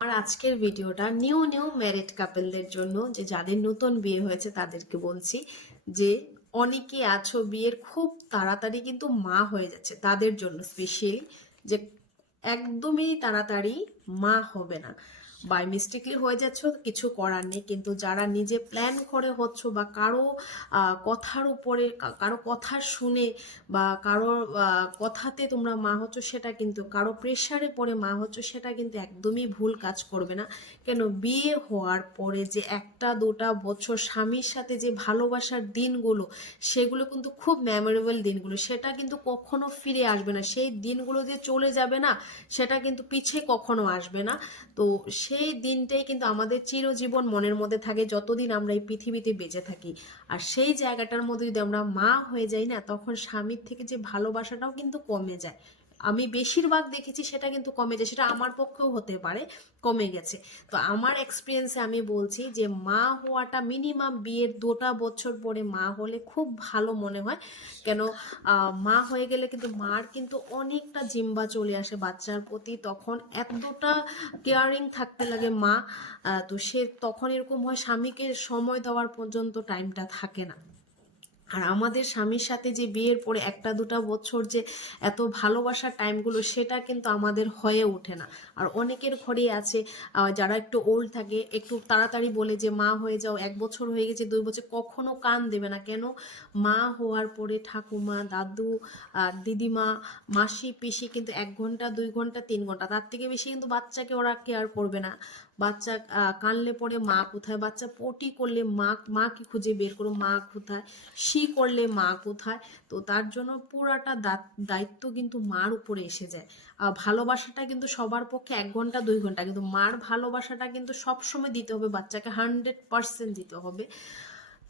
আর আজকের ভিডিওটা new married কাপলদের জন্য, যে যাদের নতুন বিয়ে হয়েছে তাদেরকে বলছি যে অনেকে আছো বিয়ের খুব তাড়াতাড়ি কিন্তু মা হয়ে যাচ্ছে, তাদের জন্য স্পেশালি যে একদমই তাড়াতাড়ি মা হবে না, বাই মিস্টেকলি হয়ে যাচ্ছ, কিছু করার নেই। কিন্তু যারা নিজে প্ল্যান করে হচ্ছ বা কারো কথার উপরে কারো কথা শুনে বা কারো কথাতে তোমরা মা হচ্ছ, সেটা কিন্তু কারো প্রেশারে পড়ে মা হচ্ছ, সেটা কিন্তু একদমই ভুল কাজ করবে না। কেন, বিয়ে হওয়ার পরে যে একটা দুটা বছর স্বামীর সাথে যে ভালোবাসার দিনগুলো, সেগুলো কিন্তু খুব মেমোরেবল দিনগুলো, সেটা কিন্তু কখনো ফিরে আসবে না। সেই দিনগুলো যে চলে যাবে না, সেটা কিন্তু পিছে কখনো আসবে না। তো সেই দিনটাই কিন্তু আমাদের চিরজীবন মনের মধ্যে থাকে যতদিন আমরা এই পৃথিবীতে বেঁচে থাকি। আর সেই জায়গাটার মধ্যে যদি আমরা মা হয়ে যাই না, তখন স্বামীর থেকে যে ভালোবাসাটাও কিন্তু কমে যায়। আমি বেশিরভাগ দেখেছি সেটা কিন্তু কমে যায়, সেটা আমার পক্ষেও হতে পারে কমে গেছে। তো আমার এক্সপিরিয়েন্সে আমি বলছি যে মা হওয়াটা মিনিমাম বিয়ের 2টা বছর পরে মা হলে খুব ভালো মনে হয়। কেন, মা হয়ে গেলে কিন্তু মার কিন্তু অনেকটা জিম্বা চলে আসে বাচ্চার প্রতি, তখন এতটা কেয়ারিং থাকতে লাগে মা। তো সে তখন এরকম হয় স্বামীকে সময় দেওয়ার পর্যন্ত টাইমটা থাকে না। আর আমাদের স্বামীর সাথে যে বিয়ের পরে একটা দুটা বছর যে এত ভালোবাসার টাইমগুলো, সেটা কিন্তু আমাদের হয়ে ওঠে না। আর অনেকের ঘরেই আছে যারা একটু ওল্ড থাকে, একটু তাড়াতাড়ি বলে যে মা হয়ে যাও, 1 বছর হয়ে গেছে, 2 বছর, কখনো কান দেবে না। কেন, মা হওয়ার পরে ঠাকুমা, দাদু, দিদিমা, মাসি, পিসি কিন্তু 1 ঘন্টা, 2 ঘন্টা, 3 ঘন্টা, তার থেকে বেশি কিন্তু বাচ্চাকে ওরা কেয়ার করবে না। বাচ্চা কানলে পরে মা কোথায়, বাচ্চা পটি করলে মাকে খুঁজে বের করো, মা কোথায়, সি করলে মা কোথায়। তো তার জন্য পুরাটা দায়িত্ব কিন্তু মার উপরে এসে যায়। ভালোবাসাটা কিন্তু সবার পক্ষে 1 ঘন্টা 2 ঘন্টা, কিন্তু মার ভালোবাসাটা কিন্তু সবসময় দিতে হবে, বাচ্চাকে 100% দিতে হবে।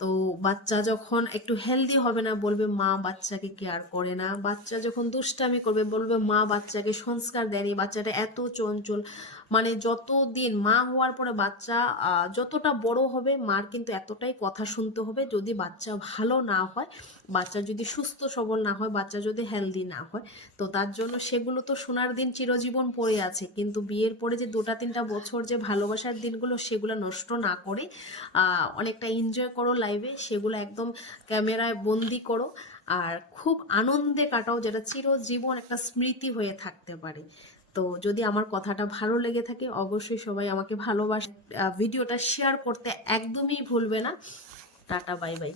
তো বাচ্চা যখন একটু হেলদি হবে না, বলবে মা বাচ্চাকে কেয়ার করে না। বাচ্চা যখন দুষ্টামি করবে, বলবে মা বাচ্চাকে সংস্কার দেয়নি, বাচ্চাটা এত চঞ্চল। মানে যতদিন মা হওয়ার পরে বাচ্চা যতটা বড় হবে, মার কিন্তু এতটাই কথা শুনতে হবে। যদি বাচ্চা ভালো না হয়, বাচ্চা যদি সুস্থ সবল না হয়, বাচ্চা যদি হেলদি না হয়, তো তার জন্য সেগুলো তো শোনার দিন চিরজীবন পড়ে আছে। কিন্তু বিয়ের পরে যে 2টা 3টা বছর যে ভালোবাসার দিনগুলো, সেগুলো নষ্ট না করে অনেকটা এনজয় করো লাইভে, সেগুলো একদম ক্যামেরায় বন্দি করো। আর খুব আনন্দে কাটাও, যেটা চিরজীবন একটা স্মৃতি হয়ে থাকতে পারে। তো যদি আমার কথাটা ভালো লেগে থাকে, অবশ্যই সবাই আমাকে ভালোবাসে, ভিডিওটা শেয়ার করতে একদমই ভুলবে না। Tata, bye bye.